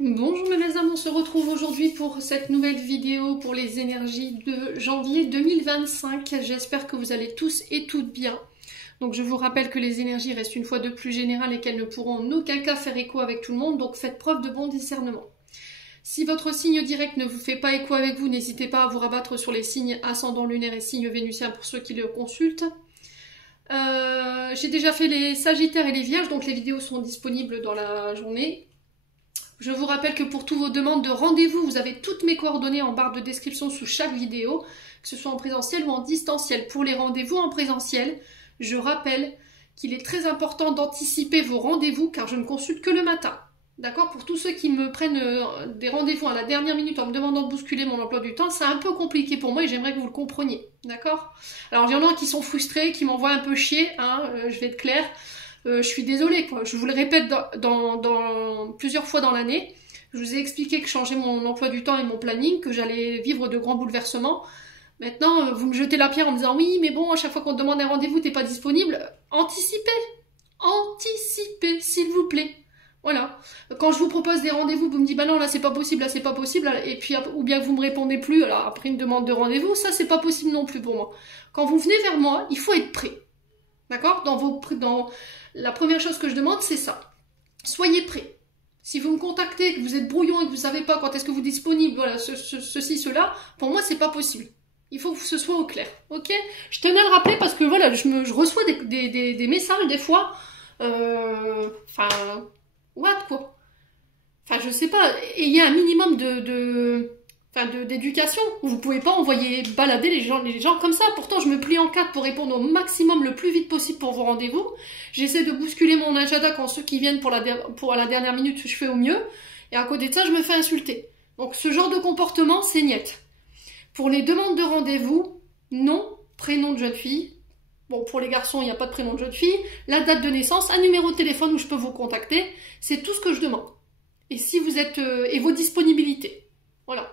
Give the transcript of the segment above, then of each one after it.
Bonjour mes amis, on se retrouve aujourd'hui pour cette nouvelle vidéo pour les énergies de janvier 2025. J'espère que vous allez tous et toutes bien. Donc je vous rappelle que les énergies restent une fois de plus générales et qu'elles ne pourront en aucun cas faire écho avec tout le monde, donc faites preuve de bon discernement. Si votre signe direct ne vous fait pas écho avec vous, n'hésitez pas à vous rabattre sur les signes ascendant lunaire et signes vénusiens pour ceux qui le consultent. J'ai déjà fait les Sagittaires et les Vierges, donc les vidéos sont disponibles dans la journée. Je vous rappelle que pour toutes vos demandes de rendez-vous, vous avez toutes mes coordonnées en barre de description sous chaque vidéo, que ce soit en présentiel ou en distanciel. Pour les rendez-vous en présentiel, je rappelle qu'il est très important d'anticiper vos rendez-vous car je ne consulte que le matin. D'accord? Pour tous ceux qui me prennent des rendez-vous à la dernière minute en me demandant de bousculer mon emploi du temps, c'est un peu compliqué pour moi et j'aimerais que vous le compreniez. D'accord? Alors il y en a qui sont frustrés, qui m'envoient un peu chier, je vais être claire. Je suis désolée, quoi. Je vous le répète plusieurs fois dans l'année. Je vous ai expliqué que je changeais mon emploi du temps et mon planning, que j'allais vivre de grands bouleversements. Maintenant, vous me jetez la pierre en me disant oui, mais bon, à chaque fois qu'on te demande un rendez-vous, t'es pas disponible. Anticipez, anticipez, s'il vous plaît. Voilà. Quand je vous propose des rendez-vous, vous me dites bah non, là c'est pas possible, là c'est pas possible, et puis ou bien que vous me répondez plus, alors après une demande de rendez-vous, ça c'est pas possible non plus pour moi. Quand vous venez vers moi, il faut être prêt. D'accord? La première chose que je demande, c'est ça. Soyez prêts. Si vous me contactez, que vous êtes brouillon et que vous ne savez pas quand est-ce que vous êtes disponible, voilà, ceci, cela, pour moi, c'est pas possible. Il faut que ce soit au clair. Ok? Je tenais à le rappeler parce que voilà, je reçois des messages des fois. What quoi? Enfin, je sais pas. Ayez un minimum d'éducation. Vous pouvez pas envoyer balader les gens comme ça. Pourtant, je me plie en quatre pour répondre au maximum le plus vite possible pour vos rendez-vous. J'essaie de bousculer mon agenda quand ceux qui viennent pour la dernière minute, je fais au mieux. Et à côté de ça, je me fais insulter. Donc, ce genre de comportement, c'est niet. Pour les demandes de rendez-vous, nom, prénom de jeune fille. Bon, pour les garçons, il n'y a pas de prénom de jeune fille. La date de naissance, un numéro de téléphone où je peux vous contacter. C'est tout ce que je demande. Et si vous êtes... et vos disponibilités. Voilà.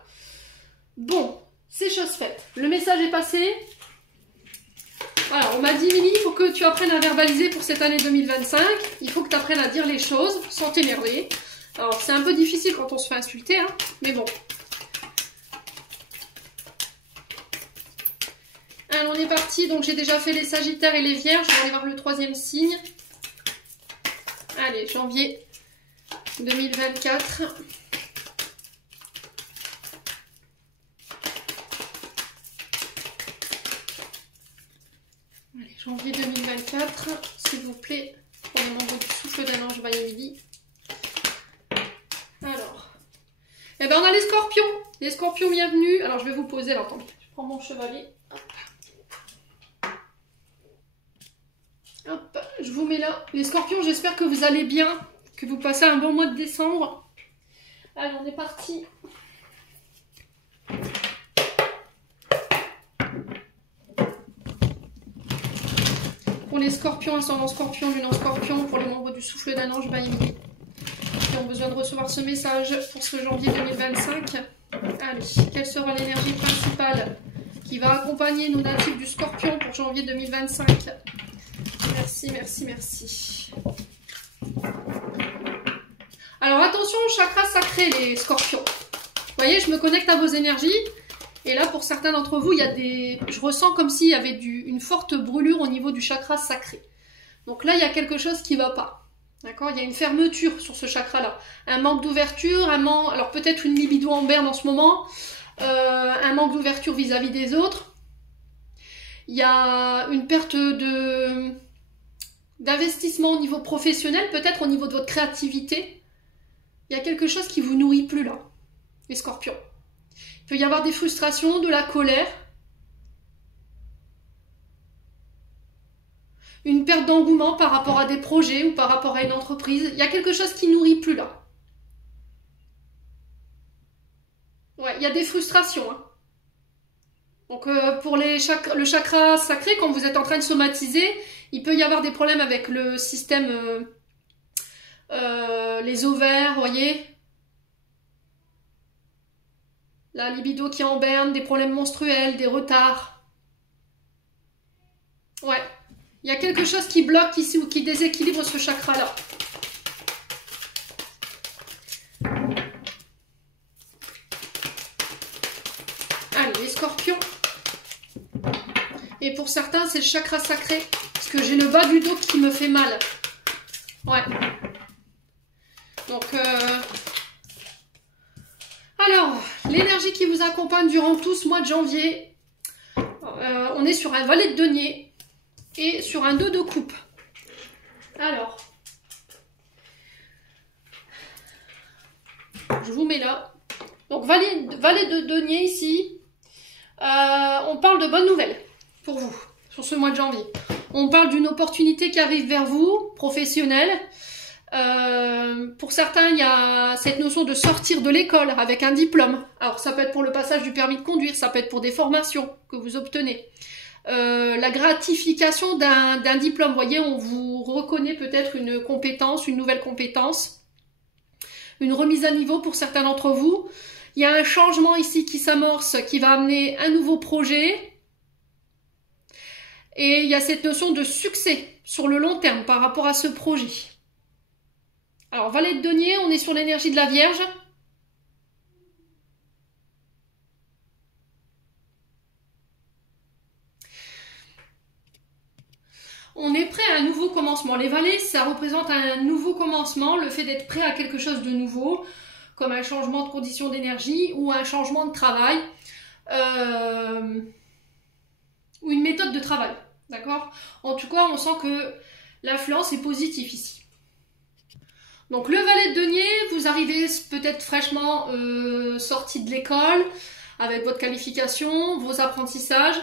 Bon, c'est chose faite. Le message est passé. Voilà, on m'a dit, Mimi, il faut que tu apprennes à verbaliser pour cette année 2025. Il faut que tu apprennes à dire les choses sans t'énerver. Alors, c'est un peu difficile quand on se fait insulter, hein, mais bon. Alors, on est parti. Donc, j'ai déjà fait les Sagittaires et les Vierges. Je vais aller voir le troisième signe. Allez, janvier 2024. Allez, janvier 2024, s'il vous plaît, pour les membres du souffle d'un ange Vaille-Midi. Alors, eh ben on a les scorpions. Les scorpions, bienvenue. Alors, je vais vous poser, alors attendez, je prends mon chevalet. Hop. Hop, je vous mets là. Les scorpions, j'espère que vous allez bien, que vous passez un bon mois de décembre. Allez, on est parti. Pour les scorpions, ascendant scorpion, lune en scorpion, pour les membres du souffle d'un ange Vaille-Midi qui ont besoin de recevoir ce message pour ce janvier 2025. Allez, quelle sera l'énergie principale qui va accompagner nos natifs du scorpion pour janvier 2025? Merci, merci, merci. Alors attention au chakra sacré, les scorpions. Vous voyez, je me connecte à vos énergies. Et là, pour certains d'entre vous, il y a je ressens comme s'il y avait une forte brûlure au niveau du chakra sacré. Donc là, il y a quelque chose qui ne va pas. D'accord? Il y a une fermeture sur ce chakra-là. Un manque d'ouverture, alors peut-être une libido en berne en ce moment, un manque d'ouverture vis-à-vis des autres. Il y a une perte d'investissement au niveau professionnel, peut-être au niveau de votre créativité. Il y a quelque chose qui vous nourrit plus là, les scorpions. Il peut y avoir des frustrations, de la colère, une perte d'engouement par rapport à des projets ou par rapport à une entreprise. Il y a quelque chose qui nourrit plus là. Ouais, il y a des frustrations. Hein. Donc pour le chakra sacré, quand vous êtes en train de somatiser, il peut y avoir des problèmes avec le système, les ovaires, vous voyez. La libido qui est en berne, des problèmes menstruels, des retards. Ouais. Il y a quelque chose qui bloque ici ou qui déséquilibre ce chakra-là. scorpions. Et pour certains, c'est le chakra sacré. Parce que j'ai le bas du dos qui me fait mal. Ouais. Donc, alors, l'énergie qui vous accompagne durant tout ce mois de janvier. On est sur un valet de denier et sur un 2 de coupe. Alors, je vous mets là. Donc, valet de denier ici. On parle de bonnes nouvelles pour vous sur ce mois de janvier. On parle d'une opportunité qui arrive vers vous, professionnelle. Pour certains, il y a cette notion de sortir de l'école avec un diplôme. Alors, ça peut être pour le passage du permis de conduire, ça peut être pour des formations que vous obtenez. La gratification d'un diplôme. Vous voyez, on vous reconnaît peut-être une compétence, une nouvelle compétence. Une remise à niveau pour certains d'entre vous. Il y a un changement ici qui s'amorce, qui va amener un nouveau projet. Et il y a cette notion de succès sur le long terme par rapport à ce projet. Alors, valet de denier, on est sur l'énergie de la Vierge. On est prêt à un nouveau commencement. Les valets, ça représente un nouveau commencement, le fait d'être prêt à quelque chose de nouveau, comme un changement de conditions d'énergie ou un changement de travail, ou une méthode de travail. D'accord? En tout cas, on sent que l'influence est positive ici. Donc le valet de denier, vous arrivez peut-être fraîchement sorti de l'école, avec votre qualification, vos apprentissages.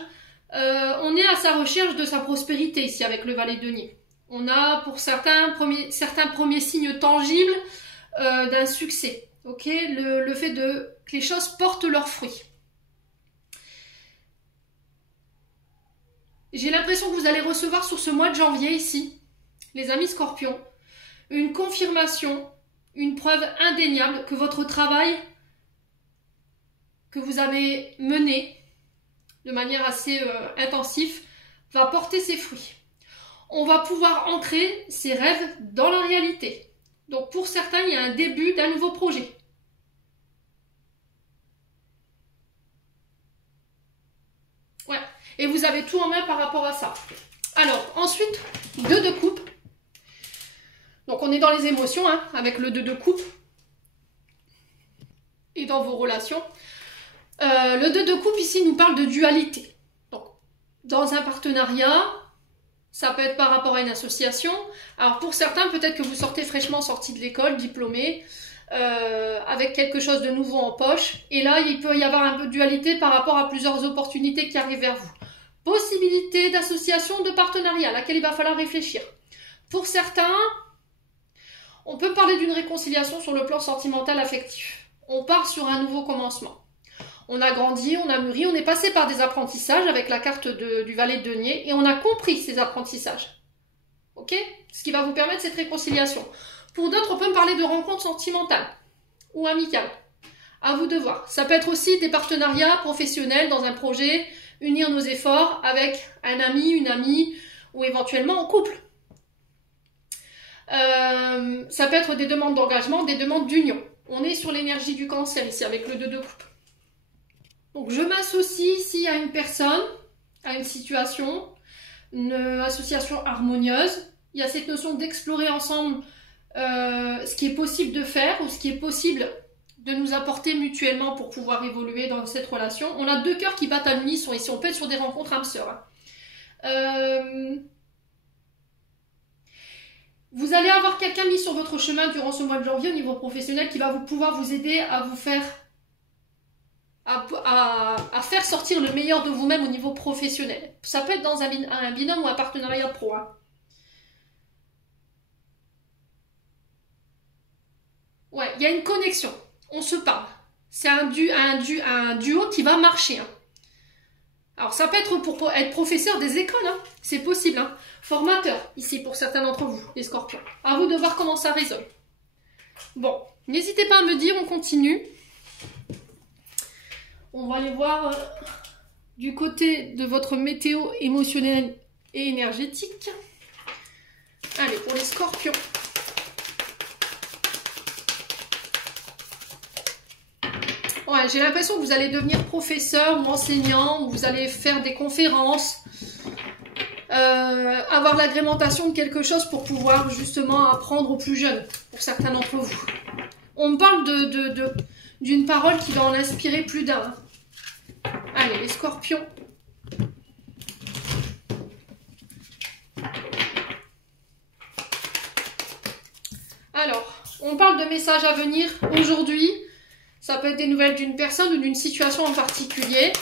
On est à sa recherche de sa prospérité ici avec le valet de denier. On a pour certains premiers signes tangibles d'un succès. Okay, le fait que les choses portent leurs fruits. J'ai l'impression que vous allez recevoir sur ce mois de janvier ici, les amis scorpions, une confirmation, une preuve indéniable que votre travail que vous avez mené de manière assez intensive va porter ses fruits. On va pouvoir ancrer ses rêves dans la réalité. Donc pour certains, il y a un début d'un nouveau projet. Ouais. Et vous avez tout en main par rapport à ça. Alors, ensuite, 2 de coupe. Donc on est dans les émotions, hein, avec le 2 de coupe. Et dans vos relations. Le 2 de coupe ici nous parle de dualité. Donc, dans un partenariat, ça peut être par rapport à une association. Alors pour certains, peut-être que vous sortez fraîchement sorti de l'école, diplômé, avec quelque chose de nouveau en poche. Et là, il peut y avoir un peu de dualité par rapport à plusieurs opportunités qui arrivent vers vous. Possibilité d'association, de partenariat, à laquelle il va falloir réfléchir. Pour certains, on peut parler d'une réconciliation sur le plan sentimental affectif. On part sur un nouveau commencement. On a grandi, on a mûri, on est passé par des apprentissages avec la carte du valet de denier et on a compris ces apprentissages. Ok? Ce qui va vous permettre cette réconciliation. Pour d'autres, on peut me parler de rencontres sentimentales ou amicales. À vous de voir. Ça peut être aussi des partenariats professionnels dans un projet, unir nos efforts avec un ami, une amie ou éventuellement en couple. Ça peut être des demandes d'engagement, des demandes d'union. On est sur l'énergie du cancer ici avec le 2 de coupe. Donc je m'associe ici à une personne, à une situation, une association harmonieuse. Il y a cette notion d'explorer ensemble ce qui est possible de faire ou ce qui est possible de nous apporter mutuellement pour pouvoir évoluer dans cette relation. On a 2 cœurs qui battent à l'unisson ici. On peut être sur des rencontres âme sœur. Vous allez avoir quelqu'un mis sur votre chemin durant ce mois de janvier au niveau professionnel qui va pouvoir vous aider à vous faire à faire sortir le meilleur de vous-même au niveau professionnel. Ça peut être dans un binôme ou un partenariat pro. Hein. Ouais, il y a une connexion. On se parle. C'est un duo qui va marcher. Hein. Alors ça peut être pour être professeur des écoles. Hein. C'est possible. Hein. Formateur, ici, pour certains d'entre vous, les scorpions. À vous de voir comment ça résonne. Bon, n'hésitez pas à me dire, on continue. On va aller voir du côté de votre météo émotionnelle et énergétique. Allez, pour les scorpions. Ouais, Ouais, j'ai l'impression que vous allez devenir professeur ou enseignant, ou vous allez faire des conférences, avoir l'agrémentation de quelque chose pour pouvoir justement apprendre aux plus jeunes, pour certains d'entre vous. On me parle d'une parole qui va en inspirer plus d'un. Allez, les scorpions. Alors, on parle de messages à venir aujourd'hui. Ça peut être des nouvelles d'une personne ou d'une situation en particulier.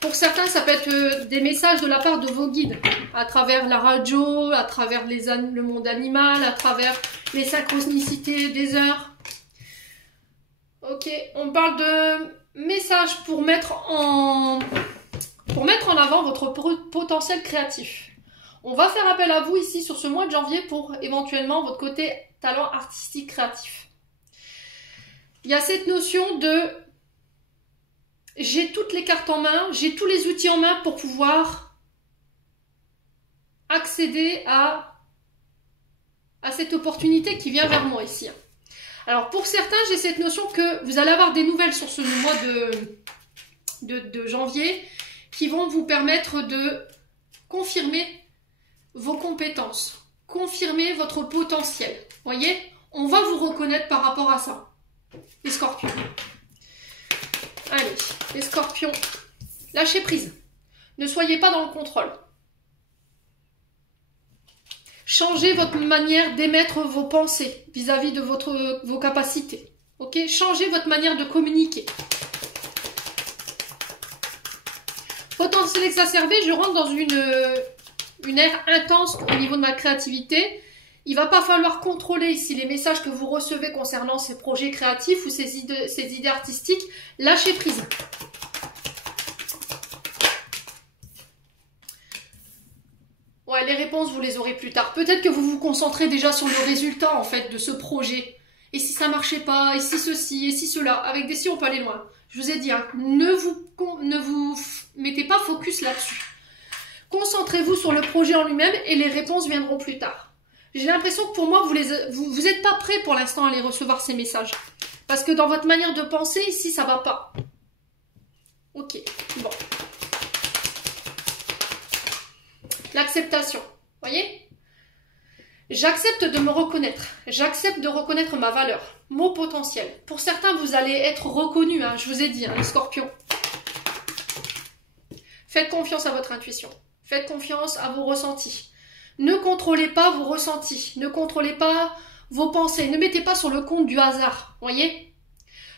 Pour certains, ça peut être des messages de la part de vos guides, à travers la radio, à travers le monde animal, à travers les synchronicités des heures. Ok, on parle de messages pour mettre en avant votre potentiel créatif. On va faire appel à vous ici sur ce mois de janvier pour éventuellement votre côté talent artistique créatif. Il y a cette notion de j'ai toutes les cartes en main, j'ai tous les outils en main pour pouvoir accéder à cette opportunité qui vient vers moi ici. Alors pour certains, j'ai cette notion que vous allez avoir des nouvelles sur ce mois de janvier qui vont vous permettre de confirmer vos compétences, confirmer votre potentiel. Voyez, on va vous reconnaître par rapport à ça. Les scorpions. Allez, les scorpions, lâchez prise. Ne soyez pas dans le contrôle. Changez votre manière d'émettre vos pensées vis-à-vis de vos capacités. Ok, changez votre manière de communiquer. Potentiel exacerbé, je rentre dans une ère intense au niveau de ma créativité. Il va pas falloir contrôler ici les messages que vous recevez concernant ces projets créatifs ou ces idées artistiques. Lâchez prise. Ouais, les réponses, vous les aurez plus tard. Peut-être que vous vous concentrez déjà sur le résultat, en fait, de ce projet. Et si ça marchait pas, et si ceci, et si cela. Avec des si, on peut aller loin. Je vous ai dit, hein, ne vous mettez pas focus là-dessus. Concentrez-vous sur le projet en lui-même et les réponses viendront plus tard. J'ai l'impression que pour moi, vous n'êtes pas prêt pour l'instant à les recevoir, ces messages. Parce que dans votre manière de penser, ici, ça va pas. Ok, bon. L'acceptation, voyez? J'accepte de me reconnaître. J'accepte de reconnaître ma valeur, mon potentiel. Pour certains, vous allez être reconnus, hein, je vous ai dit, hein, les scorpions. Faites confiance à votre intuition. Faites confiance à vos ressentis. Ne contrôlez pas vos ressentis. Ne contrôlez pas vos pensées. Ne mettez pas sur le compte du hasard. Voyez?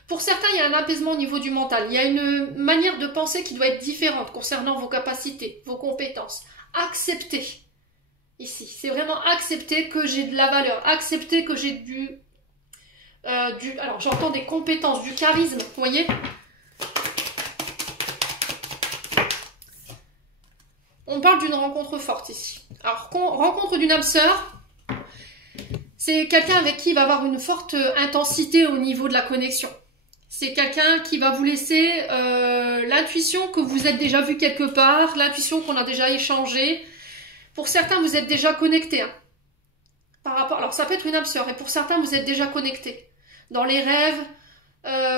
Pour certains, il y a un apaisement au niveau du mental. Il y a une manière de penser qui doit être différente concernant vos capacités, vos compétences. Acceptez. Ici, c'est vraiment accepter que j'ai de la valeur. Accepter que j'ai alors, j'entends des compétences, du charisme. Vous voyez? On parle d'une rencontre forte ici. Alors, rencontre d'une âme sœur, c'est quelqu'un avec qui il va avoir une forte intensité au niveau de la connexion. C'est quelqu'un qui va vous laisser l'intuition que vous êtes déjà vu quelque part, l'intuition qu'on a déjà échangé. Pour certains, vous êtes déjà connectés. Hein, par rapport, alors, ça peut être une âme sœur, et pour certains, vous êtes déjà connectés. Dans les rêves,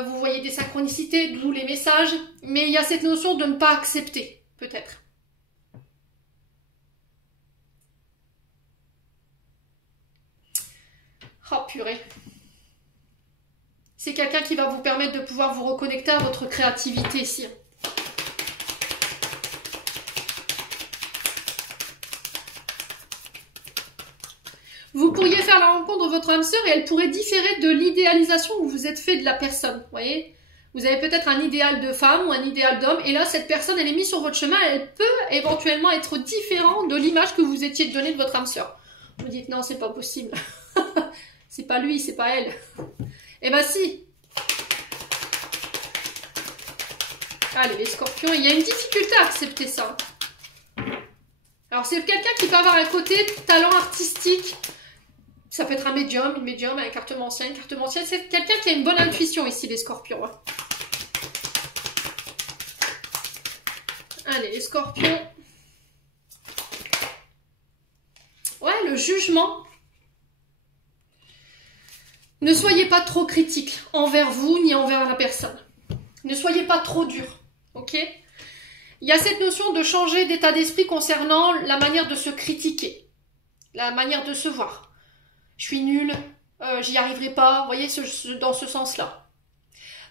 vous voyez des synchronicités, d'où les messages, mais il y a cette notion de ne pas accepter, peut-être. Oh purée. C'est quelqu'un qui va vous permettre de pouvoir vous reconnecter à votre créativité ici. Vous pourriez faire la rencontre de votre âme sœur et elle pourrait différer de l'idéalisation que vous vous êtes fait de la personne. Vous voyez? Vous avez peut-être un idéal de femme ou un idéal d'homme et là, cette personne, elle est mise sur votre chemin. Elle peut éventuellement être différente de l'image que vous étiez donnée de votre âme sœur. Vous dites non, c'est pas possible. C'est pas lui, c'est pas elle. Eh ben si. Allez, les scorpions, il y a une difficulté à accepter ça. Alors, c'est quelqu'un qui peut avoir un côté talent artistique. Ça peut être un médium, une médium, un cartomancien, une cartomancienne. C'est quelqu'un qui a une bonne intuition ici, les scorpions. Allez, les scorpions. Ouais, le jugement. Ne soyez pas trop critique envers vous ni envers la personne. Ne soyez pas trop dur, ok? Il y a cette notion de changer d'état d'esprit concernant la manière de se critiquer, la manière de se voir. Je suis nulle, j'y arriverai pas, vous voyez, dans ce sens-là.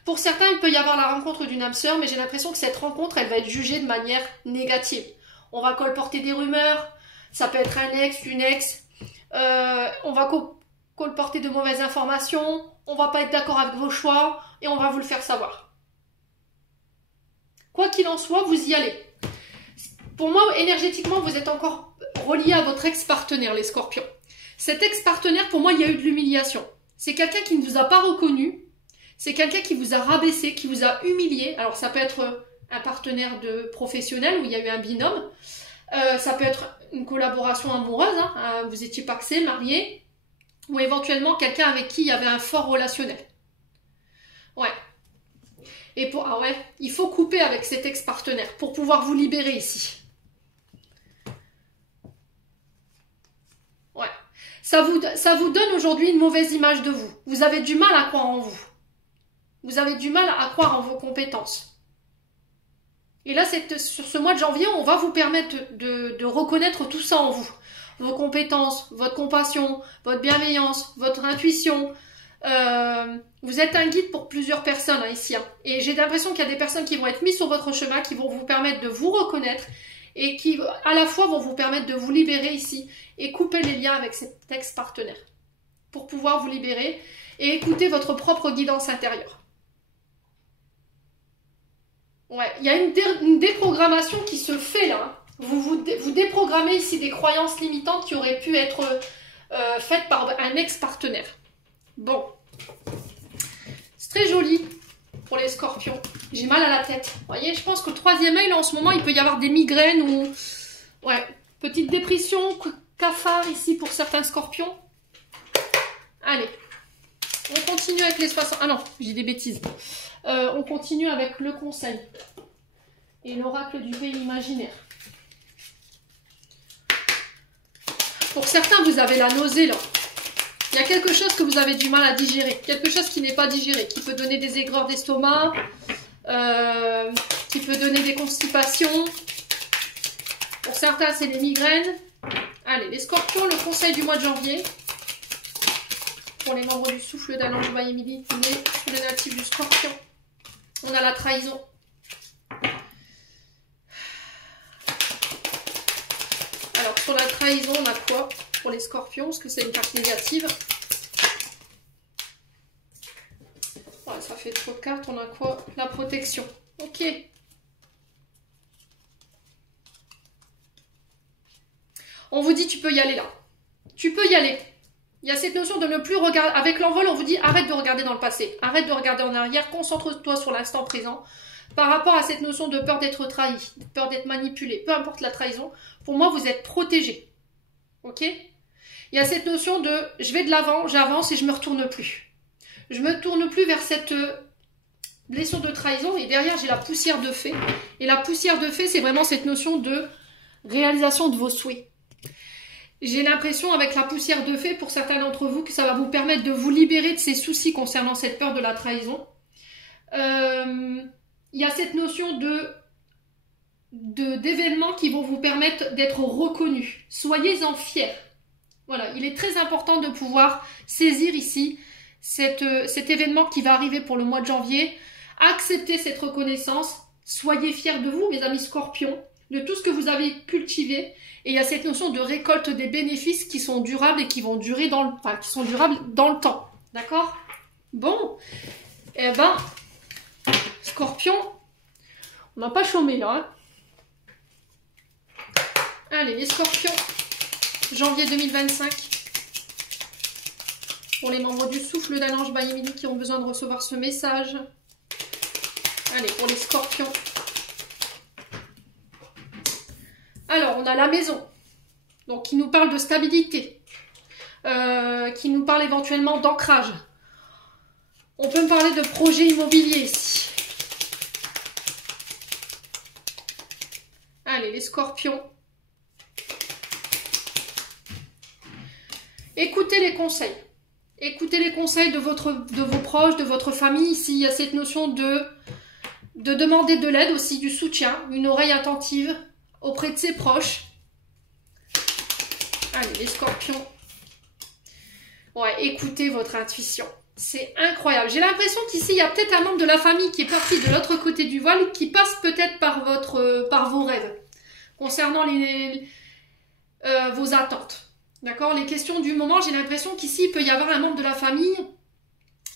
Pour certains, il peut y avoir la rencontre d'une âme sœur, mais j'ai l'impression que cette rencontre, elle va être jugée de manière négative. On va colporter des rumeurs, ça peut être un ex, une ex, on va colporter de mauvaises informations, on va pas être d'accord avec vos choix, et on va vous le faire savoir. Quoi qu'il en soit, vous y allez. Pour moi, énergétiquement, vous êtes encore relié à votre ex-partenaire, les scorpions. Cet ex-partenaire, pour moi, il y a eu de l'humiliation. C'est quelqu'un qui ne vous a pas reconnu, c'est quelqu'un qui vous a rabaissé, qui vous a humilié. Alors, ça peut être un partenaire professionnel où il y a eu un binôme. Ça peut être une collaboration amoureuse, hein, vous étiez paxé, marié, ou éventuellement quelqu'un avec qui il y avait un fort relationnel. Ouais. Et il faut couper avec cet ex-partenaire pour pouvoir vous libérer ici. Ouais. Ça vous donne aujourd'hui une mauvaise image de vous. Vous avez du mal à croire en vous. Vous avez du mal à croire en vos compétences. Et là, sur ce mois de janvier, on va vous permettre de reconnaître tout ça en vous. Vos compétences, votre compassion, votre bienveillance, votre intuition. Vous êtes un guide pour plusieurs personnes ici. Et j'ai l'impression qu'il y a des personnes qui vont être mises sur votre chemin, qui vont vous permettre de vous reconnaître et qui, à la fois, vont vous permettre de vous libérer ici et couper les liens avec cet ex-partenaire pour pouvoir vous libérer et écouter votre propre guidance intérieure. Ouais, il y a une déprogrammation qui se fait là. Vous déprogrammez ici des croyances limitantes qui auraient pu être faites par un ex-partenaire. Bon. C'est très joli pour les scorpions. J'ai mal à la tête. Vous voyez, je pense qu'au troisième œil, en ce moment, il peut y avoir des migraines ou... Ouais, petite dépression, cafard ici pour certains scorpions. Allez. On continue avec les 60... Ah non, j'ai des bêtises. On continue avec le conseil et l'oracle du pays imaginaire. Pour certains, vous avez la nausée là. Il y a quelque chose que vous avez du mal à digérer, quelque chose qui n'est pas digéré, qui peut donner des aigreurs d'estomac, qui peut donner des constipations. Pour certains, c'est les migraines. Allez, les scorpions, le conseil du mois de janvier. Pour les membres du souffle d'un ange Baïmili, nés sous les natifs du scorpion. On a la trahison. Alors, sur la trahison, on a quoi pour les scorpions? Parce que c'est une carte négative. Voilà, ça fait trop de cartes. On a quoi? La protection. Ok. On vous dit, tu peux y aller là. Tu peux y aller. Il y a cette notion de ne plus regarder. Avec l'envol, on vous dit, arrête de regarder dans le passé. Arrête de regarder en arrière. Concentre-toi sur l'instant présent. Par rapport à cette notion de peur d'être trahi, de peur d'être manipulé, peu importe la trahison, pour moi, vous êtes protégé. Ok? Il y a cette notion de, je vais de l'avant, j'avance et je me retourne plus. Je me tourne plus vers cette blessure de trahison. Et derrière, j'ai la poussière de fée. Et la poussière de fée, c'est vraiment cette notion de réalisation de vos souhaits. J'ai l'impression, avec la poussière de fée, pour certains d'entre vous, que ça va vous permettre de vous libérer de ces soucis concernant cette peur de la trahison. Il y a cette notion d'événements qui vont vous permettre d'être reconnus. Soyez-en fiers. Voilà, il est très important de pouvoir saisir ici cet événement qui va arriver pour le mois de janvier. Acceptez cette reconnaissance. Soyez fiers de vous, mes amis scorpions, de tout ce que vous avez cultivé. Et il y a cette notion de récolte des bénéfices qui sont durables et qui vont durer qui sont durables dans le temps. D'accord? Bon. Eh ben, scorpion, on n'a pas chômé là. Hein. Allez, les scorpions, janvier 2025. Pour les membres du souffle d'un ange Baïmili qui ont besoin de recevoir ce message. Allez, pour les scorpions. Alors, on a la maison, donc qui nous parle de stabilité, qui nous parle éventuellement d'ancrage. On peut me parler de projet immobilier ici. Allez, les scorpions. Écoutez les conseils. Écoutez les conseils de vos proches, de votre famille. Ici, il y a cette notion de de demander de l'aide aussi, du soutien, une oreille attentive auprès de ses proches. Allez, les scorpions. Ouais, écoutez votre intuition. C'est incroyable. J'ai l'impression qu'ici, il y a peut-être un membre de la famille qui est parti de l'autre côté du voile, qui passe peut-être par vos rêves, concernant vos attentes. D'accord? Les questions du moment, j'ai l'impression qu'ici, il peut y avoir un membre de la famille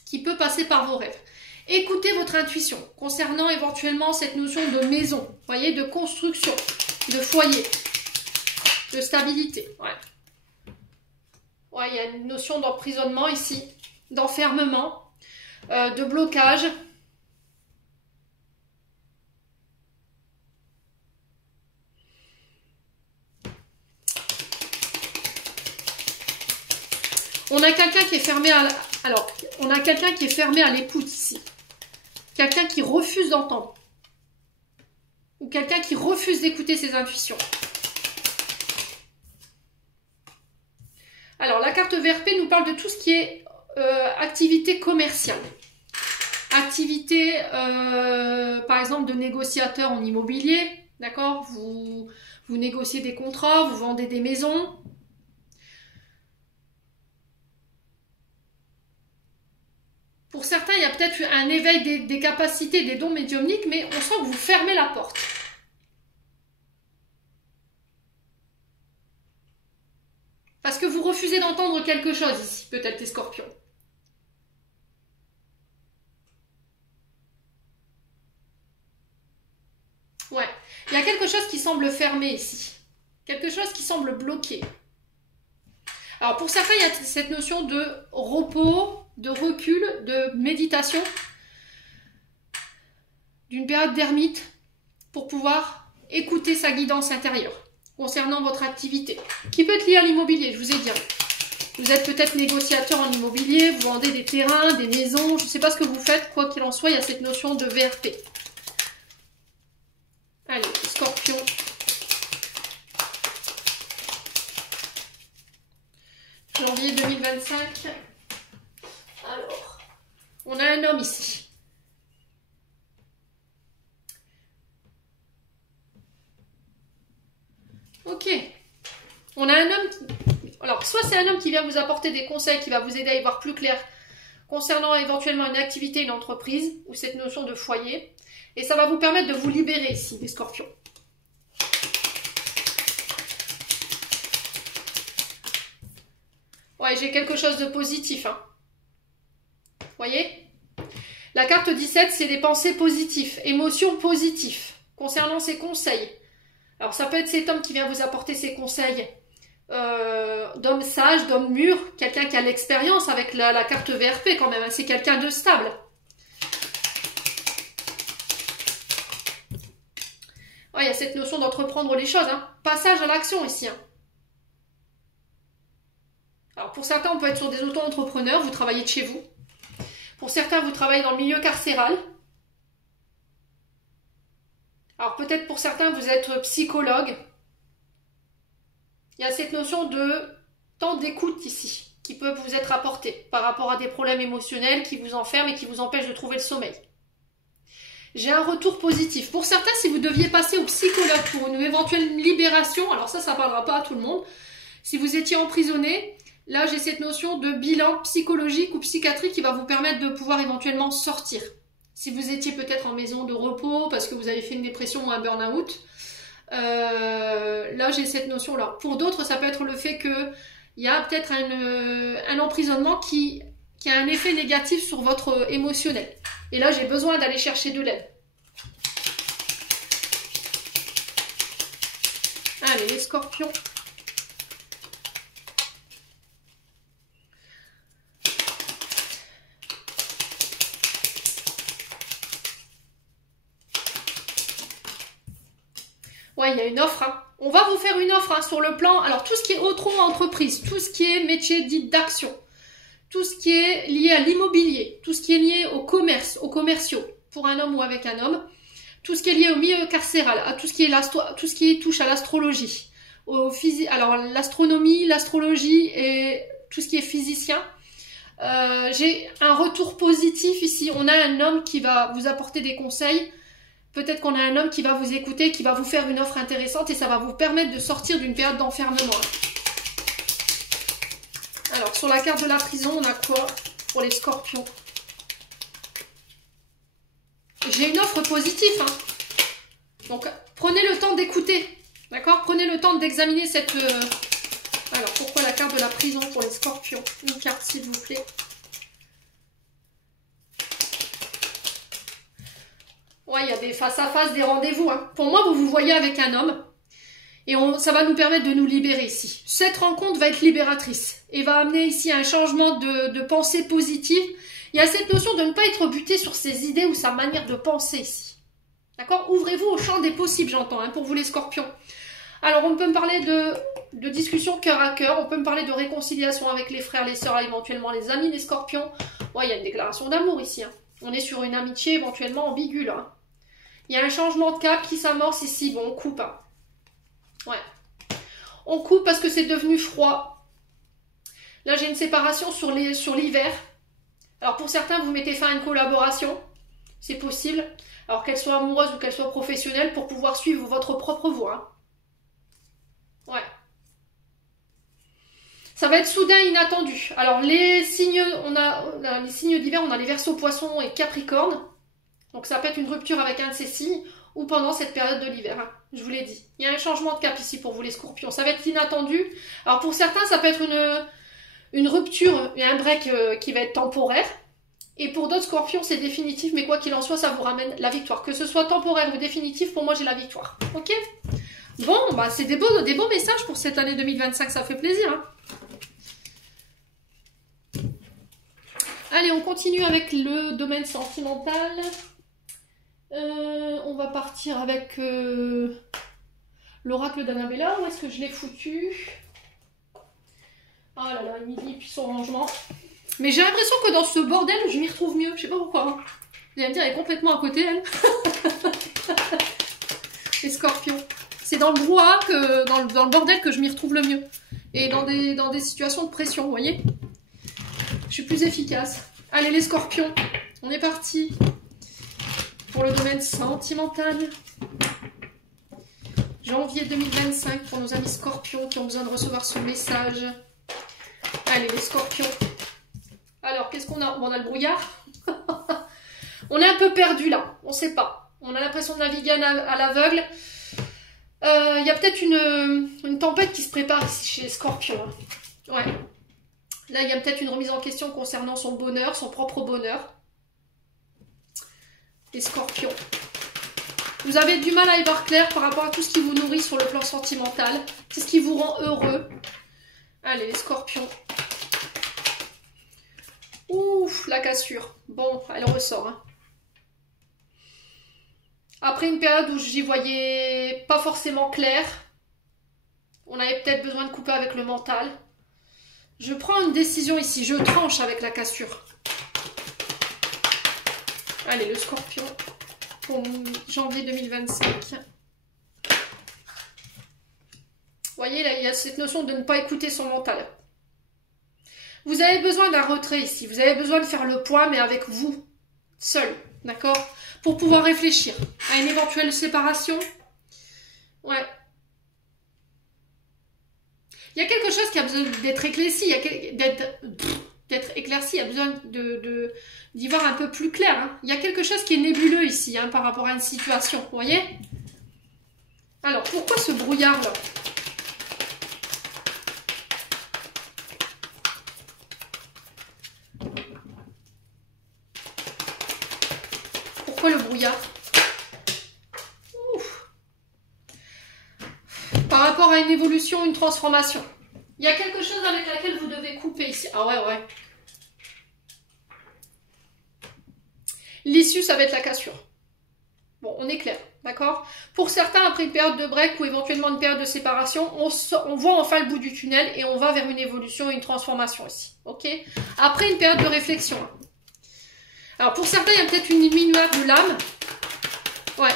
qui peut passer par vos rêves. Écoutez votre intuition concernant éventuellement cette notion de maison, vous voyez, de construction, de foyer, de stabilité. Ouais. Ouais, il y a une notion d'emprisonnement ici, d'enfermement, de blocage. On a quelqu'un qui est fermé à... Alors, on a quelqu'un qui est fermé à l'écoute ici. Quelqu'un qui refuse d'entendre. Ou quelqu'un qui refuse d'écouter ses intuitions. Alors, la carte VRP nous parle de tout ce qui est activité commerciale. Activité, par exemple, de négociateur en immobilier. D'accord? Vous négociez des contrats, vous vendez des maisons. Pour certains, il y a peut-être un éveil des capacités, des dons médiumniques, mais on sent que vous fermez la porte. Parce que vous refusez d'entendre quelque chose ici, peut-être les scorpions. Ouais, il y a quelque chose qui semble fermé ici. Quelque chose qui semble bloqué. Alors pour certains, il y a cette notion de repos, de recul, de méditation, d'une période d'ermite pour pouvoir écouter sa guidance intérieure concernant votre activité, qui peut être liée à l'immobilier, je vous ai dit. Vous êtes peut-être négociateur en immobilier, vous vendez des terrains, des maisons, je ne sais pas ce que vous faites, quoi qu'il en soit, il y a cette notion de VRP. Allez, scorpion. Janvier 2025. Alors, on a un homme ici. Ok. On a un homme qui... Alors, soit c'est un homme qui vient vous apporter des conseils, qui va vous aider à y voir plus clair concernant éventuellement une activité, une entreprise, ou cette notion de foyer. Et ça va vous permettre de vous libérer ici, les scorpions. Ouais, j'ai quelque chose de positif. Hein. Vous voyez? La carte 17, c'est des pensées positives, émotions positives, concernant ses conseils. Alors, ça peut être cet homme qui vient vous apporter ses conseils d'homme sage, d'homme mûr, quelqu'un qui a l'expérience avec la carte VRP quand même. Hein. C'est quelqu'un de stable. Ouais, il y a cette notion d'entreprendre les choses. Hein. Passage à l'action ici. Hein. Alors pour certains, on peut être sur des auto-entrepreneurs, vous travaillez de chez vous. Pour certains, vous travaillez dans le milieu carcéral. Alors peut-être pour certains, vous êtes psychologue. Il y a cette notion de temps d'écoute ici, qui peut vous être apporté par rapport à des problèmes émotionnels qui vous enferment et qui vous empêchent de trouver le sommeil. J'ai un retour positif. Pour certains, si vous deviez passer au psychologue pour une éventuelle libération, alors ça ne parlera pas à tout le monde. Si vous étiez emprisonné, là, j'ai cette notion de bilan psychologique ou psychiatrique qui va vous permettre de pouvoir éventuellement sortir. Si vous étiez peut-être en maison de repos parce que vous avez fait une dépression ou un burn-out, là, j'ai cette notion-là. Pour d'autres, ça peut être le fait qu'il y a peut-être un emprisonnement qui a un effet négatif sur votre émotionnel. Et là, j'ai besoin d'aller chercher de l'aide. Allez, les scorpions. Ouais, il y a une offre. Hein. On va vous faire une offre hein, sur le plan... Alors, tout ce qui est auto-entreprise, tout ce qui est métier dit d'action, tout ce qui est lié à l'immobilier, tout ce qui est lié au commerce, aux commerciaux, pour un homme ou avec un homme, tout ce qui est lié au milieu carcéral, à tout ce qui touche à l'astrologie, alors l'astronomie, l'astrologie et tout ce qui est physicien. J'ai un retour positif ici. On a un homme qui va vous apporter des conseils Peut-être qu'on a un homme qui va vous écouter, qui va vous faire une offre intéressante et ça va vous permettre de sortir d'une période d'enfermement. Alors, sur la carte de la prison, on a quoi pour les scorpions? J'ai une offre positive. Hein. Donc, prenez le temps d'écouter. D'accord? Prenez le temps d'examiner cette... Alors, pourquoi la carte de la prison pour les scorpions? Une carte, s'il vous plaît. Ouais, il y a des face-à-face, des rendez-vous. Hein. Pour moi, vous vous voyez avec un homme. Et ça va nous permettre de nous libérer ici. Cette rencontre va être libératrice. Et va amener ici un changement de pensée positive. Il y a cette notion de ne pas être buté sur ses idées ou sa manière de penser ici. D'accord? Ouvrez-vous au champ des possibles, j'entends, hein, pour vous les scorpions. Alors, on peut me parler de discussion cœur à cœur. On peut me parler de réconciliation avec les frères, les sœurs, éventuellement les amis des scorpions. Ouais, il y a une déclaration d'amour ici. Hein. On est sur une amitié éventuellement ambiguë, là. Hein. Il y a un changement de cap qui s'amorce ici. Bon, on coupe. Hein. Ouais. On coupe parce que c'est devenu froid. Là, j'ai une séparation sur l'hiver. Alors, pour certains, vous mettez fin à une collaboration. C'est possible. Alors, qu'elle soit amoureuse ou qu'elle soit professionnelle, pour pouvoir suivre votre propre voie. Hein. Ouais. Ça va être soudain, inattendu. Alors, les signes, les signes d'hiver, on a les Verseaux, Poissons et Capricorne. Donc ça peut être une rupture avec un de ces signes ou pendant cette période de l'hiver, hein, je vous l'ai dit. Il y a un changement de cap ici pour vous les scorpions, ça va être inattendu. Alors pour certains ça peut être une rupture et un break qui va être temporaire. Et pour d'autres scorpions c'est définitif, mais quoi qu'il en soit ça vous ramène la victoire. Que ce soit temporaire ou définitif, pour moi j'ai la victoire. Ok? Bon, bah c'est des beaux messages pour cette année 2025, ça fait plaisir. Hein. Allez, on continue avec le domaine sentimental. On va partir avec l'oracle d'Annabella. Où est-ce que je l'ai foutu? Ah là là, Émilie, puis son rangement. Mais j'ai l'impression que dans ce bordel, je m'y retrouve mieux. Je sais pas pourquoi. Hein. Vous allez me dire, elle est complètement à côté, elle. Les scorpions. C'est dans le brouhaha, dans le bordel que je m'y retrouve le mieux. Et dans des situations de pression, vous voyez? Je suis plus efficace. Allez, les scorpions. On est parti. Pour le domaine sentimental. Janvier 2025 pour nos amis scorpions qui ont besoin de recevoir ce message. Allez, les scorpions. Alors, qu'est-ce qu'on a? On a le brouillard. On est un peu perdu là. On ne sait pas. On a l'impression de naviguer à l'aveugle. Il y a peut-être une tempête qui se prépare ici chez les scorpions. Hein. Ouais. Là, il y a peut-être une remise en question concernant son bonheur, son propre bonheur. Les scorpions. Vous avez du mal à y voir clair par rapport à tout ce qui vous nourrit sur le plan sentimental. C'est ce qui vous rend heureux. Allez, les scorpions. Ouf, la cassure. Bon, elle ressort. Hein. Après une période où j'y voyais pas forcément clair, on avait peut-être besoin de couper avec le mental. Je prends une décision ici, je tranche avec la cassure. Allez, le scorpion pour janvier 2025. Vous voyez, là, il y a cette notion de ne pas écouter son mental. Vous avez besoin d'un retrait ici. Vous avez besoin de faire le point, mais avec vous, seul, d'accord? Pour pouvoir réfléchir à une éventuelle séparation. Ouais. Il y a quelque chose qui a besoin d'être éclairci, d'être éclairci, il y a besoin d'y voir un peu plus clair. Hein. Il y a quelque chose qui est nébuleux ici, hein, par rapport à une situation, vous voyez? Alors, pourquoi ce brouillard-là? Pourquoi le brouillard? Ouf. Par rapport à une évolution, une transformation. Il y a quelque chose avec laquelle vous devez couper ici. Ah ouais, ouais. L'issue, ça va être la cassure. Bon, on est clair, d'accord? Pour certains, après une période de break ou éventuellement une période de séparation, on voit enfin le bout du tunnel et on va vers une évolution et une transformation ici, ok? Après une période de réflexion. Alors, pour certains, il y a peut-être une diminution de l'âme. Ouais.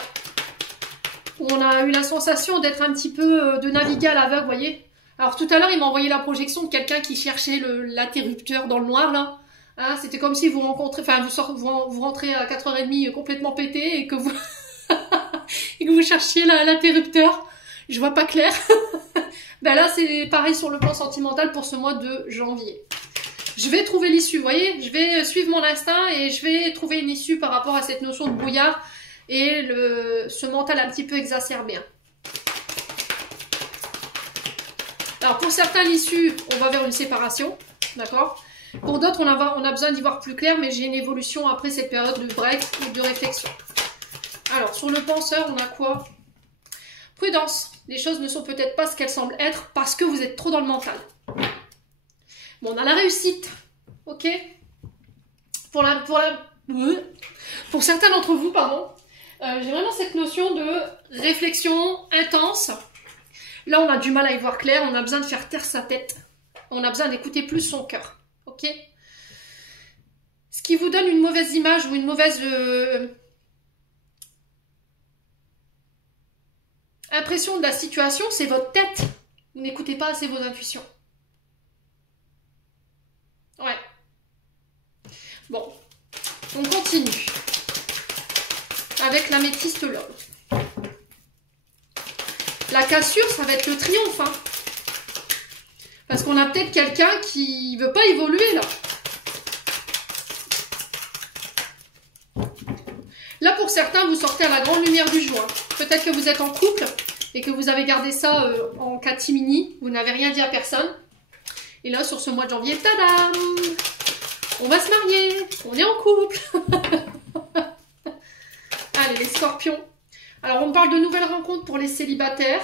Où on a eu la sensation d'être un petit peu, de naviguer à l'aveugle, vous voyez? Alors, tout à l'heure, il m'a envoyé la projection de quelqu'un qui cherchait l'interrupteur dans le noir, là. Hein, c'était comme si vous rencontrez, enfin, vous rentrez à 4h30 complètement pété et que vous... et que vous cherchiez l'interrupteur, je vois pas clair. Ben là, c'est pareil sur le plan sentimental pour ce mois de janvier. Je vais trouver l'issue, vous voyez, je vais suivre mon instinct et je vais trouver une issue par rapport à cette notion de brouillard et ce mental un petit peu exacerbé. Alors pour certains, l'issue, on va vers une séparation, d'accord? Pour d'autres, on a besoin d'y voir plus clair, mais j'ai une évolution après cette période de break ou de réflexion. Alors sur le penseur, on a quoi? Prudence, les choses ne sont peut-être pas ce qu'elles semblent être parce que vous êtes trop dans le mental. Bon, on a la réussite, ok? Pour certains d'entre vous, pardon, j'ai vraiment cette notion de réflexion intense. Là, on a du mal à y voir clair, on a besoin de faire taire sa tête, on a besoin d'écouter plus son cœur, ok? Ce qui vous donne une mauvaise image ou une mauvaise impression de la situation, c'est votre tête. Vous n'écoutez pas assez vos intuitions. Ouais. Bon, on continue avec l'améthyste LOL. La cassure, ça va être le triomphe. Hein. Parce qu'on a peut-être quelqu'un qui ne veut pas évoluer là. Là, pour certains, vous sortez à la grande lumière du jour. Peut-être que vous êtes en couple et que vous avez gardé ça en catimini. Vous n'avez rien dit à personne. Et là, sur ce mois de janvier, tadam! On va se marier. On est en couple. Allez, les scorpions. Alors, on parle de nouvelles rencontres pour les célibataires.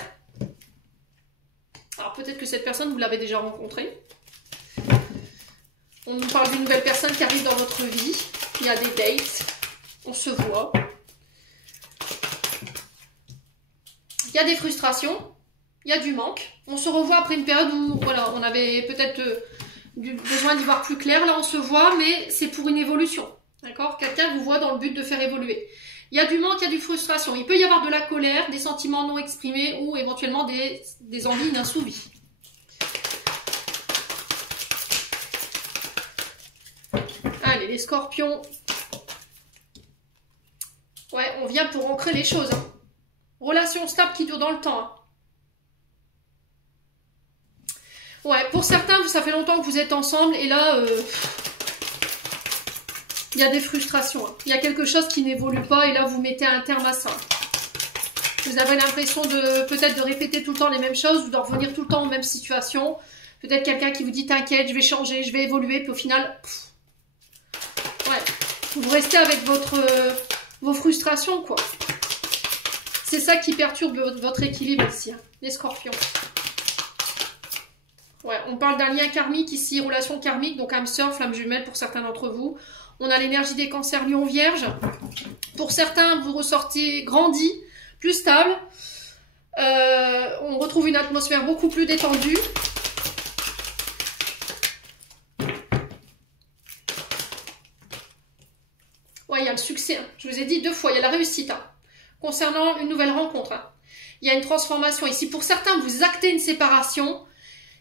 Alors, peut-être que cette personne, vous l'avez déjà rencontrée. On nous parle d'une nouvelle personne qui arrive dans votre vie. Il y a des dates. On se voit. Il y a des frustrations. Il y a du manque. On se revoit après une période où voilà, on avait peut-être besoin d'y voir plus clair. Là, on se voit, mais c'est pour une évolution. D'accord? Quelqu'un vous voit dans le but de faire évoluer. Il y a du manque, il y a du frustration. Il peut y avoir de la colère, des sentiments non exprimés ou éventuellement des envies inassouvies. Allez, les scorpions. Ouais, on vient pour ancrer les choses. Hein. Relation stable qui dure dans le temps. Hein. Ouais, pour certains, ça fait longtemps que vous êtes ensemble et là, il y a des frustrations. Hein. Il y a quelque chose qui n'évolue pas et là, vous mettez un terme à ça. Vous avez l'impression de peut-être de répéter tout le temps les mêmes choses ou de revenir tout le temps aux mêmes situations. Peut-être quelqu'un qui vous dit « T'inquiète, je vais changer, je vais évoluer » puis au final, ouais, vous restez avec vos frustrations, quoi. C'est ça qui perturbe votre équilibre ici, hein, les scorpions. Ouais, on parle d'un lien karmique ici, relation karmique, donc âme sœur, flamme jumelle pour certains d'entre vous. On a l'énergie des cancers lion vierge. Pour certains, vous ressortez grandi, plus stable. On retrouve une atmosphère beaucoup plus détendue. Ouais, il y a le succès. Hein. Je vous ai dit 2 fois, il y a la réussite. Hein. Concernant une nouvelle rencontre. Hein. Il y a une transformation ici. Pour certains, vous actez une séparation.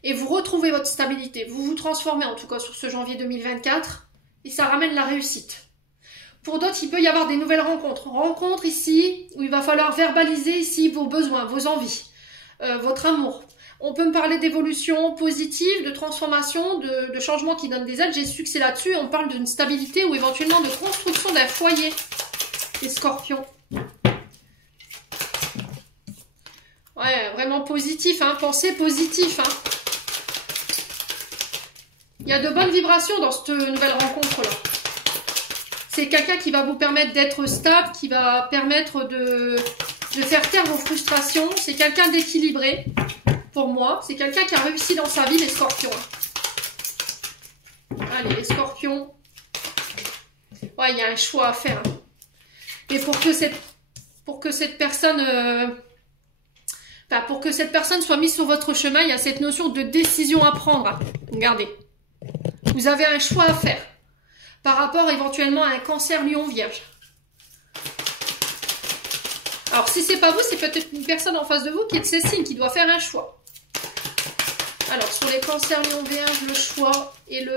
Et vous retrouvez votre stabilité. Vous vous transformez en tout cas sur ce janvier 2024. Et ça ramène la réussite. Pour d'autres, il peut y avoir des nouvelles rencontres. Rencontres ici où il va falloir verbaliser ici vos besoins, vos envies, votre amour. On peut me parler d'évolution positive, de transformation, de changement qui donne des aides. J'ai succès là-dessus. On parle d'une stabilité ou éventuellement de construction d'un foyer. Les scorpions. Ouais, vraiment positif. Hein. Pensez positif. Hein. Il y a de bonnes vibrations dans cette nouvelle rencontre-là. C'est quelqu'un qui va vous permettre d'être stable, qui va permettre de faire taire vos frustrations. C'est quelqu'un d'équilibré, pour moi. C'est quelqu'un qui a réussi dans sa vie, les scorpions. Allez, les scorpions. Ouais, il y a un choix à faire. Et pour que cette personne... pour que cette personne soit mise sur votre chemin, il y a cette notion de décision à prendre. Regardez. Vous avez un choix à faire par rapport éventuellement à un cancer lion vierge. Alors si c'est pas vous, c'est peut-être une personne en face de vous qui est de ces signes, qui doit faire un choix. Alors sur les cancers lion vierge, le choix et le...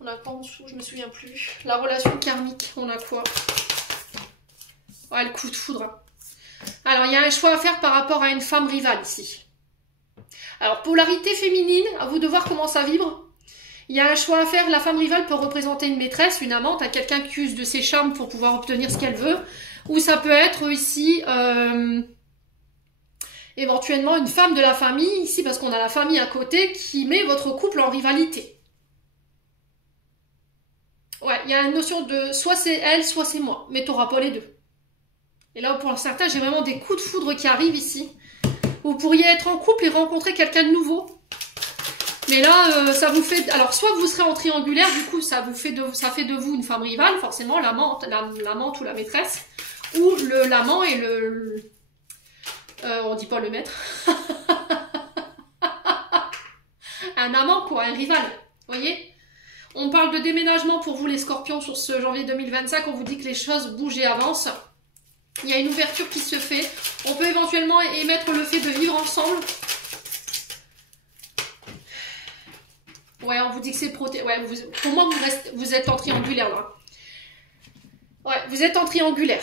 On a pas en dessous, je me souviens plus. La relation karmique, on a quoi? Ouais, le coup de foudre. Alors, il y a un choix à faire par rapport à une femme rivale ici. Alors, polarité féminine, à vous de voir comment ça vibre. Il y a un choix à faire. La femme rivale peut représenter une maîtresse, une amante, à quelqu'un qui use de ses charmes pour pouvoir obtenir ce qu'elle veut. Ou ça peut être ici, éventuellement, une femme de la famille, ici, parce qu'on a la famille à côté, qui met votre couple en rivalité. Ouais, il y a une notion de soit c'est elle, soit c'est moi. Mais t'auras pas les deux. Et là, pour certains, j'ai vraiment des coups de foudre qui arrivent ici. Vous pourriez être en couple et rencontrer quelqu'un de nouveau. Mais là, ça vous fait... Alors, soit vous serez en triangulaire, du coup, ça fait de vous une femme rivale, forcément, l'amante ou la maîtresse. Ou l'amant et le... on dit pas le maître. Un amant, quoi, un rival. Vous voyez? On parle de déménagement pour vous, les scorpions, sur ce janvier 2025. On vous dit que les choses bougent et avancent. Il y a une ouverture qui se fait. On peut éventuellement émettre le fait de vivre ensemble. Ouais, on vous dit que c'est protégé. Ouais, pour moi, vous êtes en triangulaire, là. Ouais, vous êtes en triangulaire.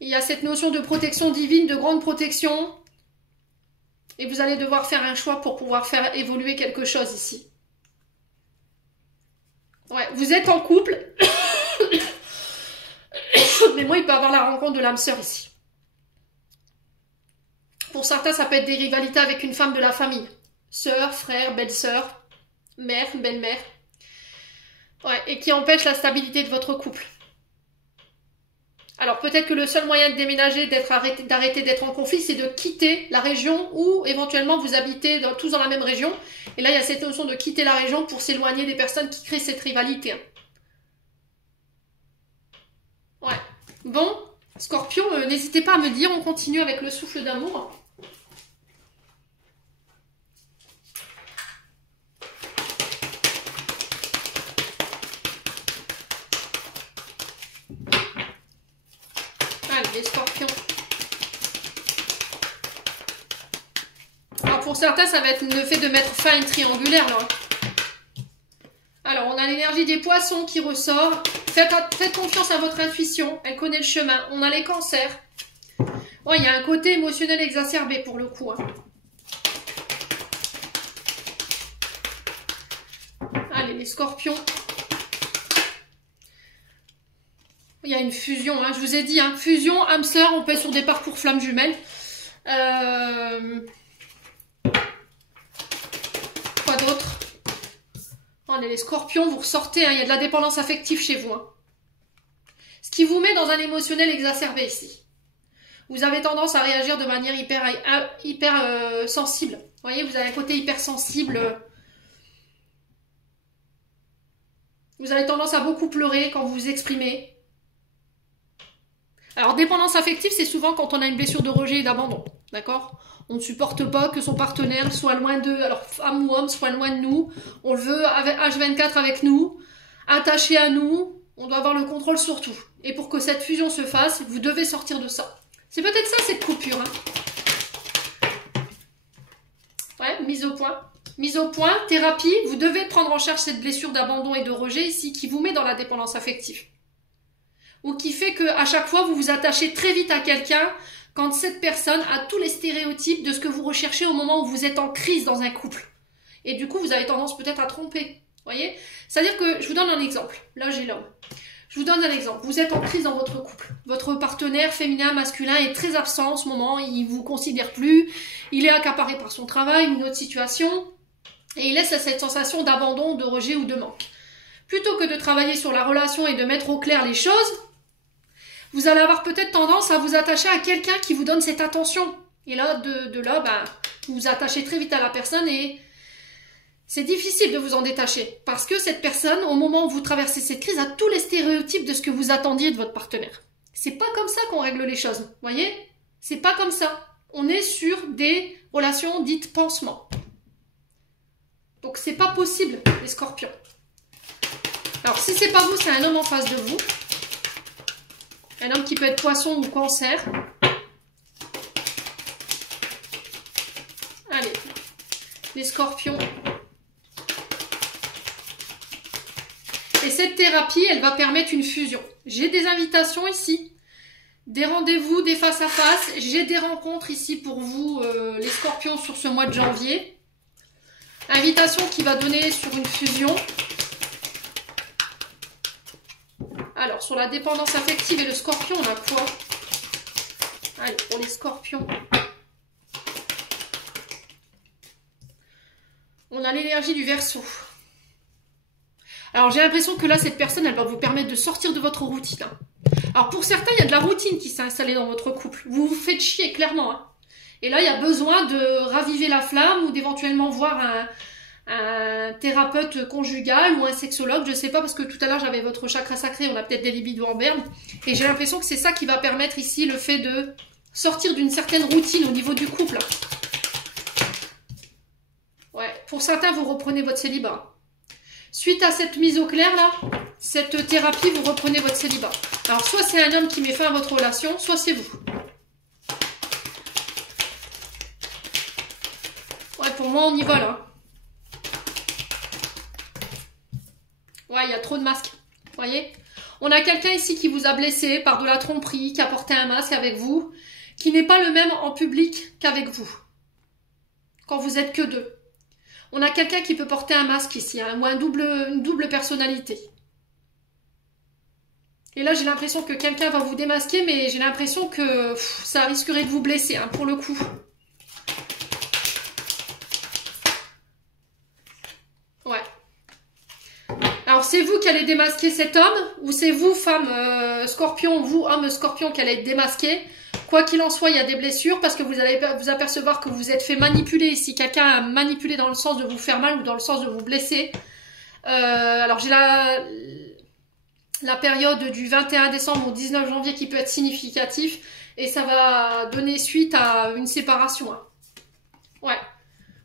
Il y a cette notion de protection divine, de grande protection. Et vous allez devoir faire un choix pour pouvoir faire évoluer quelque chose ici. Ouais, vous êtes en couple. Mais moi, il peut y avoir la rencontre de l'âme sœur ici. Pour certains, ça peut être des rivalités avec une femme de la famille. Sœur, frère, belle-sœur, mère, belle-mère. Ouais, et qui empêche la stabilité de votre couple. Alors peut-être que le seul moyen de déménager, d'arrêter d'être en conflit, c'est de quitter la région ou éventuellement vous habitez tous dans la même région. Et là, il y a cette notion de quitter la région pour s'éloigner des personnes qui créent cette rivalité. Ouais. Bon, Scorpion, n'hésitez pas à me dire, on continue avec le souffle d'amour. Allez, les scorpions. Alors pour certains, ça va être le fait de mettre fin à une triangulaire, là. Alors, on a l'énergie des poissons qui ressort. Faites confiance à votre intuition. Elle connaît le chemin. On a les cancers. Oh, il y a un côté émotionnel exacerbé pour le coup. Hein. Allez, les scorpions. Il y a une fusion. Hein. Je vous ai dit, hein, fusion, âme sœur, on peut être sur des parcours flammes jumelles. Quoi d'autre? Allez, les scorpions, vous ressortez, hein, il y a de la dépendance affective chez vous. Hein. Ce qui vous met dans un émotionnel exacerbé ici. Vous avez tendance à réagir de manière hyper sensible. Vous voyez, vous avez un côté hypersensible. Vous avez tendance à beaucoup pleurer quand vous vous exprimez. Alors, dépendance affective, c'est souvent quand on a une blessure de rejet et d'abandon. D'accord? On ne supporte pas que son partenaire soit loin de... Alors, femme ou homme, soit loin de nous. On le veut H24 avec nous, attaché à nous. On doit avoir le contrôle sur tout. Et pour que cette fusion se fasse, vous devez sortir de ça. C'est peut-être ça, cette coupure. Hein. Ouais, mise au point. Mise au point, thérapie. Vous devez prendre en charge cette blessure d'abandon et de rejet ici qui vous met dans la dépendance affective. Ou qui fait qu'à chaque fois, vous vous attachez très vite à quelqu'un quand cette personne a tous les stéréotypes de ce que vous recherchez au moment où vous êtes en crise dans un couple. Et du coup, vous avez tendance peut-être à tromper. Voyez? C'est-à-dire que, je vous donne un exemple. Là, j'ai l'homme. Je vous donne un exemple. Vous êtes en crise dans votre couple. Votre partenaire féminin, masculin est très absent en ce moment. Il ne vous considère plus. Il est accaparé par son travail, une autre situation. Et il laisse cette sensation d'abandon, de rejet ou de manque. Plutôt que de travailler sur la relation et de mettre au clair les choses, vous allez avoir peut-être tendance à vous attacher à quelqu'un qui vous donne cette attention. Et là, de là, ben, vous vous attachez très vite à la personne et c'est difficile de vous en détacher. Parce que cette personne, au moment où vous traversez cette crise, a tous les stéréotypes de ce que vous attendiez de votre partenaire. C'est pas comme ça qu'on règle les choses, voyez? C'est pas comme ça. On est sur des relations dites pansement. Donc c'est pas possible, les scorpions. Alors si c'est pas vous, c'est un homme en face de vous. Un homme qui peut être poisson ou cancer. Allez, les scorpions. Et cette thérapie, elle va permettre une fusion. J'ai des invitations ici. Des rendez-vous, des face-à-face. J'ai des rencontres ici pour vous, les scorpions, sur ce mois de janvier. Invitation qui va donner sur une fusion. Alors, sur la dépendance affective et le scorpion, on a quoi? Allez, pour les scorpions. On a l'énergie du Verseau. Alors, j'ai l'impression que là, cette personne, elle va vous permettre de sortir de votre routine. Alors, pour certains, il y a de la routine qui s'est installée dans votre couple. Vous vous faites chier, clairement. Et là, il y a besoin de raviver la flamme ou d'éventuellement voir un thérapeute conjugal ou un sexologue. Je sais pas, parce que tout à l'heure, j'avais votre chakra sacré. On a peut-être des libidos en berne. Et j'ai l'impression que c'est ça qui va permettre ici le fait de sortir d'une certaine routine au niveau du couple. Ouais, pour certains, vous reprenez votre célibat. Suite à cette mise au clair, là, cette thérapie, vous reprenez votre célibat. Alors, soit c'est un homme qui met fin à votre relation, soit c'est vous. Ouais, pour moi, on y va, là. Ouais, il y a trop de masques. Vous voyez? On a quelqu'un ici qui vous a blessé par de la tromperie, qui a porté un masque avec vous, qui n'est pas le même en public qu'avec vous. Quand vous êtes que deux. On a quelqu'un qui peut porter un masque ici, hein, ou une double personnalité. Et là, j'ai l'impression que quelqu'un va vous démasquer, mais j'ai l'impression que ça risquerait de vous blesser, hein, pour le coup. Ouais. Alors, c'est vous qui allez démasquer cet homme, ou c'est vous, femme scorpion, vous, homme scorpion, qui allez être démasqué. Quoi qu'il en soit, il y a des blessures parce que vous allez vous apercevoir que vous êtes fait manipuler ici. Quelqu'un a manipulé dans le sens de vous faire mal ou dans le sens de vous blesser. Alors, j'ai la période du 21 décembre au 19 janvier qui peut être significatif et ça va donner suite à une séparation. Hein. Ouais.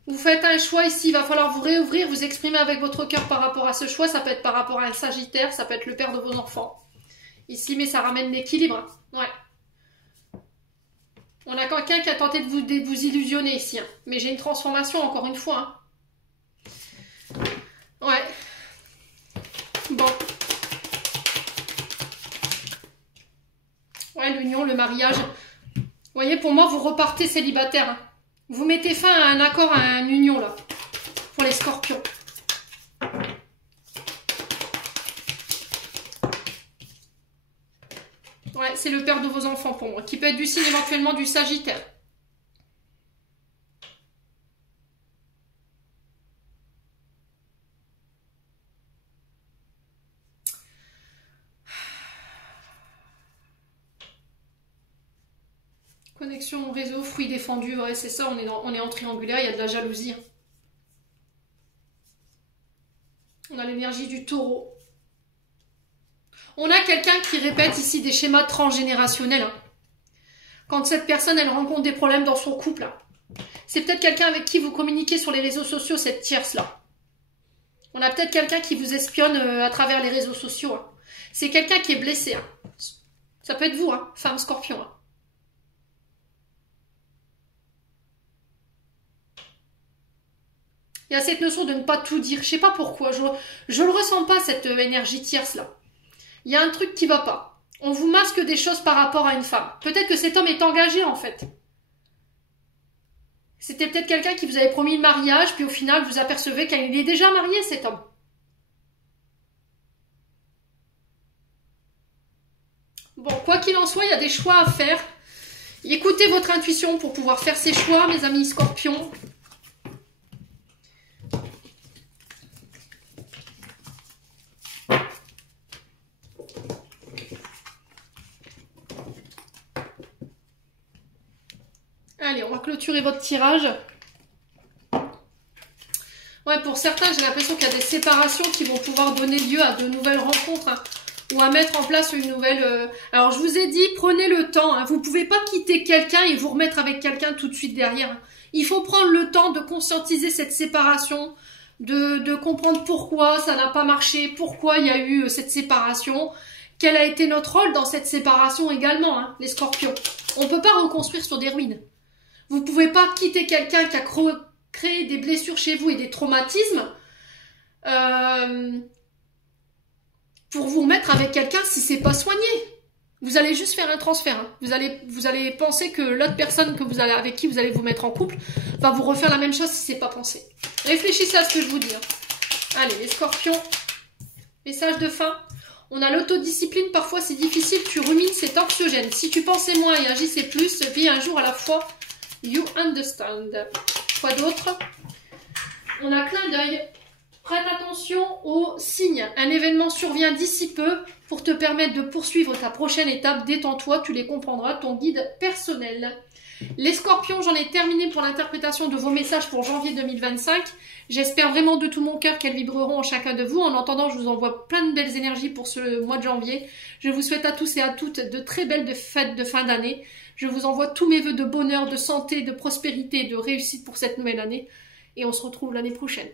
Vous faites un choix ici, il va falloir vous réouvrir, vous exprimer avec votre cœur par rapport à ce choix. Ça peut être par rapport à un Sagittaire, ça peut être le père de vos enfants. Ici, mais ça ramène l'équilibre. Ouais. On a quelqu'un qui a tenté de vous illusionner ici. Hein. Mais j'ai une transformation, encore une fois. Hein. Ouais. Bon. Ouais, l'union, le mariage. Vous voyez, pour moi, vous repartez célibataire. Hein. Vous mettez fin à un accord, à une union, là. Pour les scorpions. Ouais, c'est le père de vos enfants pour moi, qui peut être du signe éventuellement du Sagittaire. Connexion au réseau, fruit défendu, ouais, c'est ça, on est en triangulaire, il y a de la jalousie. Hein. On a l'énergie du taureau. On a quelqu'un qui répète ici des schémas transgénérationnels. Hein. Quand cette personne, elle rencontre des problèmes dans son couple. Hein. C'est peut-être quelqu'un avec qui vous communiquez sur les réseaux sociaux, cette tierce-là. On a peut-être quelqu'un qui vous espionne à travers les réseaux sociaux. Hein. C'est quelqu'un qui est blessé. Hein. Ça peut être vous, hein, femme scorpion. Hein. Il y a cette notion de ne pas tout dire. Je sais pas pourquoi. Je le ressens pas, cette énergie tierce-là. Il y a un truc qui va pas. On vous masque des choses par rapport à une femme. Peut-être que cet homme est engagé, en fait. C'était peut-être quelqu'un qui vous avait promis le mariage, puis au final, vous apercevez qu'il est déjà marié, cet homme. Bon, quoi qu'il en soit, il y a des choix à faire. Écoutez votre intuition pour pouvoir faire ces choix, mes amis scorpions. Allez, on va clôturer votre tirage. Ouais, pour certains, j'ai l'impression qu'il y a des séparations qui vont pouvoir donner lieu à de nouvelles rencontres. Hein, ou à mettre en place une nouvelle... Alors, je vous ai dit, prenez le temps. Hein, vous ne pouvez pas quitter quelqu'un et vous remettre avec quelqu'un tout de suite derrière. Hein. Il faut prendre le temps de conscientiser cette séparation, de comprendre pourquoi ça n'a pas marché, pourquoi il y a eu cette séparation, quel a été notre rôle dans cette séparation également, hein, les scorpions. On ne peut pas reconstruire sur des ruines. Vous ne pouvez pas quitter quelqu'un qui a créé des blessures chez vous et des traumatismes pour vous remettre avec quelqu'un si c'est pas soigné. Vous allez juste faire un transfert. Hein. Vous allez penser que l'autre personne avec qui vous allez vous mettre en couple va vous refaire la même chose si c'est pas pensé. Réfléchissez à ce que je vous dis. Hein. Allez, les scorpions. Message de fin. On a l'autodiscipline, parfois c'est difficile, tu rumines, c'est anxiogène. Si tu pensais moins et agissais plus, vis un jour à la fois. You understand. Quoi d'autre? On a clin d'œil. Prête attention aux signes. Un événement survient d'ici peu pour te permettre de poursuivre ta prochaine étape. Détends-toi, tu les comprendras, ton guide personnel. Les scorpions, j'en ai terminé pour l'interprétation de vos messages pour janvier 2025. J'espère vraiment de tout mon cœur qu'elles vibreront en chacun de vous. En attendant, je vous envoie plein de belles énergies pour ce mois de janvier. Je vous souhaite à tous et à toutes de très belles fêtes de fin d'année. Je vous envoie tous mes vœux de bonheur, de santé, de prospérité, de réussite pour cette nouvelle année. Et on se retrouve l'année prochaine.